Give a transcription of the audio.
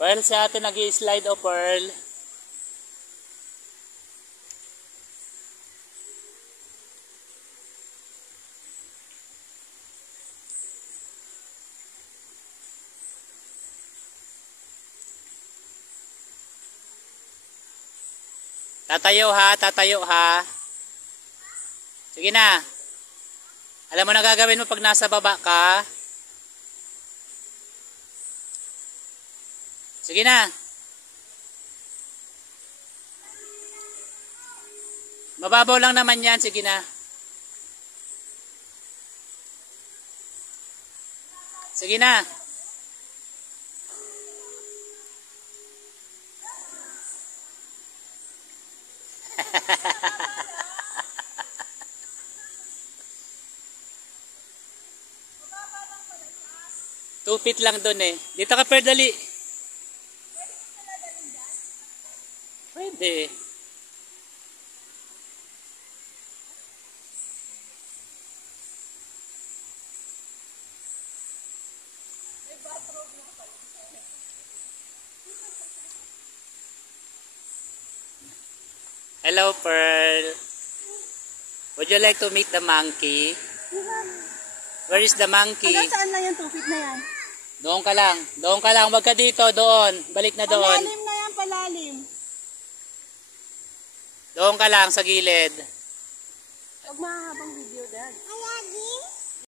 Pearl, si ate nag-i-slide o Pearl. Tatayo ha, tatayo ha. Sige na. Alam mo na gagawin mo pag nasa baba ka? Sige na. Mababaw lang naman yan, sige na. Sige na. Tupit lang doon eh. Dito ka per dali. Pwede. Hello Pearl. Would you like to meet the monkey? Where is the monkey? Hanggang saan lang yung tupit na yan? Doon ka lang. Doon ka lang. Wag ka dito. Doon. Balik na doon. Palalim na yan, palalim. Doon ka lang sa gilid. Huwag mahabang video.